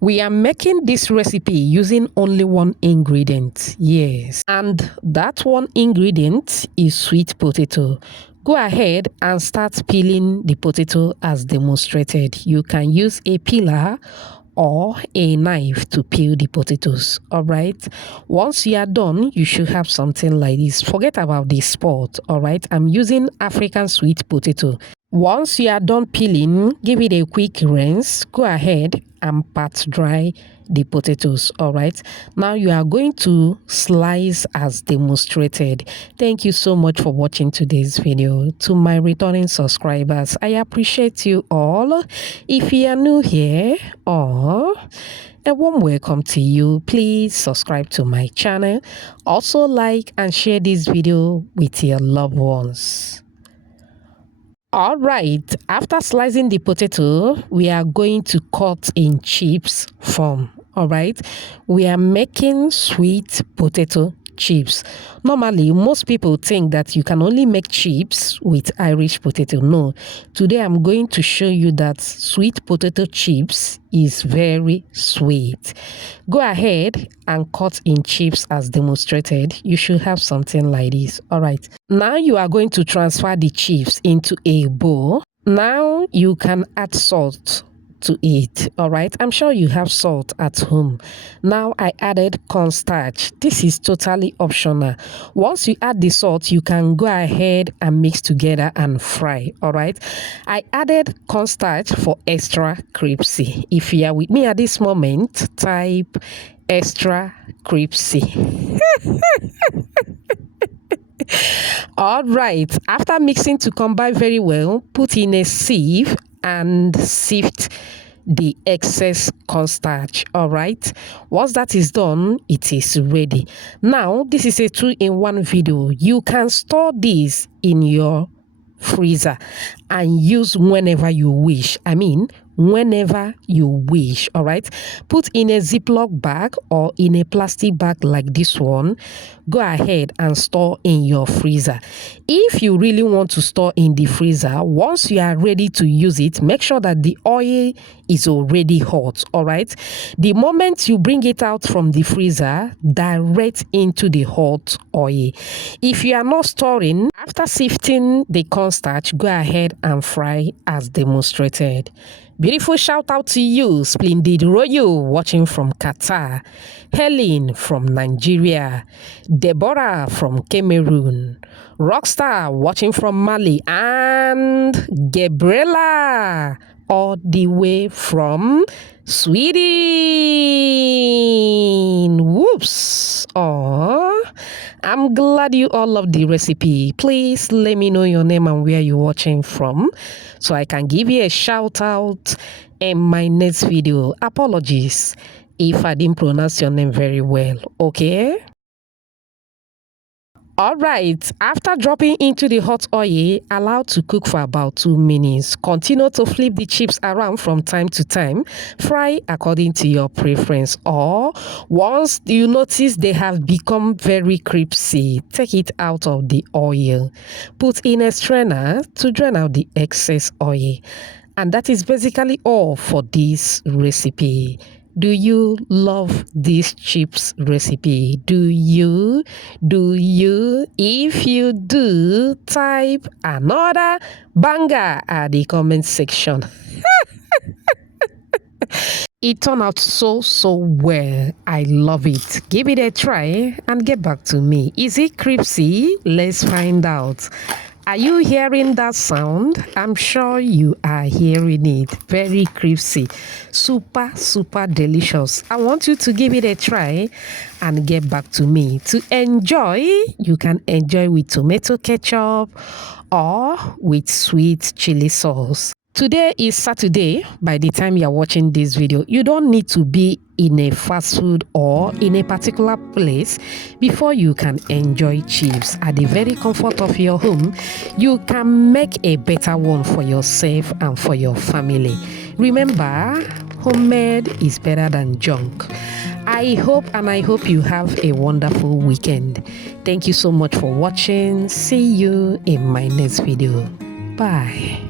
We are making this recipe using only one ingredient, yes, and that one ingredient is sweet potato. Go ahead and start peeling the potato as demonstrated. You can use a peeler or a knife to peel the potatoes. All right, once you are done, you should have something like this. Forget about the spot. All right, I'm using African sweet potato. Once you are done peeling, give it a quick rinse. Go ahead and pat dry the potatoes. All right, now you are going to slice as demonstrated. Thank you so much for watching today's video. To my returning subscribers, I appreciate you all. If you are new here, or a warm welcome to you. Please subscribe to my channel. Also like and share this video with your loved ones. All right, after slicing the potato, we are going to cut in chips form. All right, we are making sweet potato chips. Normally, most people think that you can only make chips with Irish potato. No, today I'm going to show you that sweet potato chips is very sweet. Go ahead and cut in chips as demonstrated. You should have something like this. All right, now you are going to transfer the chips into a bowl. Now you can add salt to it. All right, I'm sure you have salt at home. Now I added cornstarch. This is totally optional. Once you add the salt, you can go ahead and mix together and fry. All right, I added cornstarch for extra crispy. If you are with me at this moment, type extra crispy. All right, after mixing to combine very well, put in a sieve and sift the excess cornstarch. All right, once that is done, it is ready. Now this is a 2-in-1 video. You can store this in your freezer and use whenever you wish. I mean, whenever you wish. All right, put in a Ziploc bag or in a plastic bag like this one. Go ahead and store in your freezer. If you really want to store in the freezer, once you are ready to use it, make sure that the oil is already hot. All right, the moment you bring it out from the freezer, direct into the hot oil. If you are not storing, after sifting the cornstarch, go ahead and fry as demonstrated. Beautiful shout out to you, Splendid Royal, watching from Qatar, Helen from Nigeria, Deborah from Cameroon, Rockstar watching from Mali, and Gabriela all the way from Sweden. Whoops. Oh, I'm glad you all love the recipe. Please let me know your name and where you're watching from so I can give you a shout out in my next video. Apologies if I didn't pronounce your name very well, okay? All right, after dropping into the hot oil, allow to cook for about 2 minutes. Continue to flip the chips around from time to time. Fry according to your preference, or once you notice they have become very crispy, take it out of the oil. Put in a strainer to drain out the excess oil. And that is basically all for this recipe. Do you love this chips recipe? Do you? If you do, type another banger at the comment section. It turned out so well. I love it. Give it a try and get back to me. Is it crispy? Let's find out. Are you hearing that sound? I'm sure you are hearing it. Very crispy. Super delicious. I want you to give it a try and get back to me. To enjoy, you can enjoy with tomato ketchup or with sweet chili sauce. Today is Saturday. By the time you're watching this video, you don't need to be in a fast food or in a particular place before you can enjoy chips. At the very comfort of your home, you can make a better one for yourself and for your family. Remember, homemade is better than junk. I hope you have a wonderful weekend. Thank you so much for watching. See you in my next video. Bye.